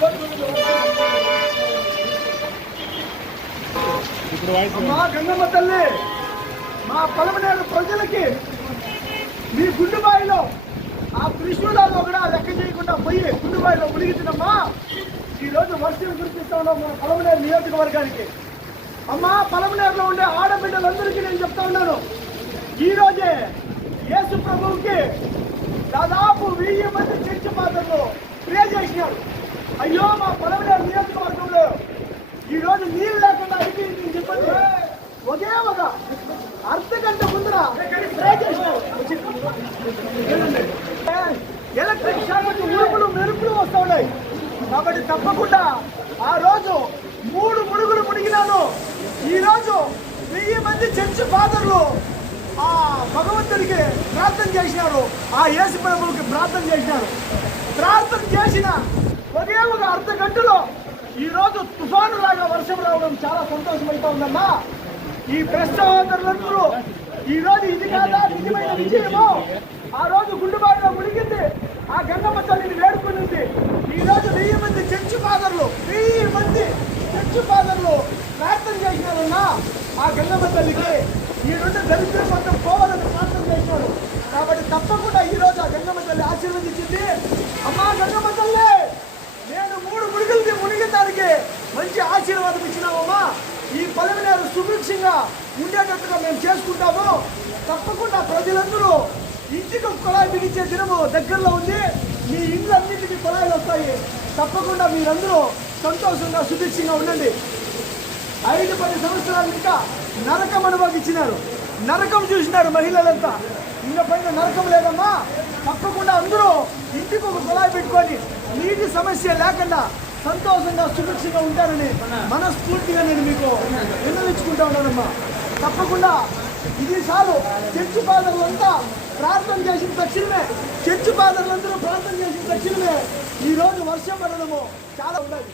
మా గంగమ్మ తల్లి మా పలమనేరు ప్రజలకి మీ గుండుబాయిలో ఆ త్రిశూలాలు కూడా లెక్క చేయకుండా పోయి గుండుబాయిలో మునిగించినమ్మా ఈరోజు వర్షం కురిపిస్తా ఉన్నాం మన పలమనేరు నియోజకవర్గానికి. అమ్మా పలమనేరులో ఉండే ఆడబిడ్డలందరికీ నేను చెప్తా ఉన్నాను, ఈ రోజే యేసు ప్రభువుకి దాదాపు 1000 మంది చర్చి పాత్రలు ప్రే చేసినారు. అయ్యో మా పలమనేరు నియోజకవర్గంలో ఈరోజు నీళ్ళు లేకుండా అయిపోయింది చెప్పండి. ఒకే ఒక అర్ధగంట ముందర ప్రే చేసినారు. ఎలక్ట్రిక్ షాక్ ఉరుములు మెరుపులు వస్తూ ఉన్నాయి. కాబట్టి తప్పకుండా ఆ రోజు 3 ముడుగులు మునిగినాను. ఈరోజు 1000 మంది చర్చి ఫాదర్లు ఆ భగవంతుడికి ప్రార్థన చేసినారు, ఆ యేసు ప్రభువుకి ప్రార్థన చేసినారు. ప్రార్థన చేసిన ఒకే ఒక అర్ధగంటలో ఈరోజు తుఫాను లాగా వర్షం రావడం చాలా సంతోషమైతా ఉందమ్మా. ఈ ప్రెస్ సహోదరులందరూ ఈరోజు ఇది కాదా నిజమైన విజయము? ఆ రోజు గుండుబాటులో మునిగింది, ఆ గంగమ్మ తల్లిని వేడుకునింది. ఈరోజు 1000 మంది చర్చి ఫాదర్లు 1000 మంది చర్చి ఫాదర్లు ప్రార్థన చేసినారన్నా ఆ గంగమ్మ తల్లికి. ఈ 2 దరిద్రం మొత్తం పోవాలని ప్రార్థన చేసినారు. కాబట్టి తప్పకుండా ఈరోజు ఆ గంగమ్మ తల్లి ఆశీర్వదించింది. అమ్మా గంగమ్మ తల్లి, నేను 3 ముడుగులకి మునిగడానికి మంచి ఆశీర్వాదం ఇచ్చినామమ్మా. ఈ పలమనేరు సుభిక్షంగా ఉండేటట్టుగా మేము చేసుకుంటాము. తప్పకుండా ప్రజలందరూ ఇంటికి కుళాయి బిగించే దినము దగ్గరలో ఉంది. మీ ఇళ్ళన్నింటికి కుళాయిలు వస్తాయి. తప్పకుండా మీరందరూ సంతోషంగా సుభిక్షంగా ఉండండి. 5-10 సంవత్సరాలు ఇంకా నరకం అనుభవించినారు, నరకం చూసినారు మహిళలంతా. ఇంకా పైన నరకం లేదమ్మా. తప్పకుండా అందరూ ఇంటికి ఒక కుళాయి పెట్టుకొని నీటి సమస్య లేకుండా సంతోషంగా సురక్షితంగా ఉంటారని మనస్ఫూర్తిగా నేను మీకు విన్నవించుకుంటా ఉన్నానమ్మా. తప్పకుండా ఇది చాలు. చర్చి ఫాదర్లంతా ప్రార్థన చేసిన తక్షణమే, చర్చి ఫాదర్లందరూ ప్రార్థన చేసిన తక్షణమే ఈరోజు వర్షం పడడము చాలా ఉండాలి.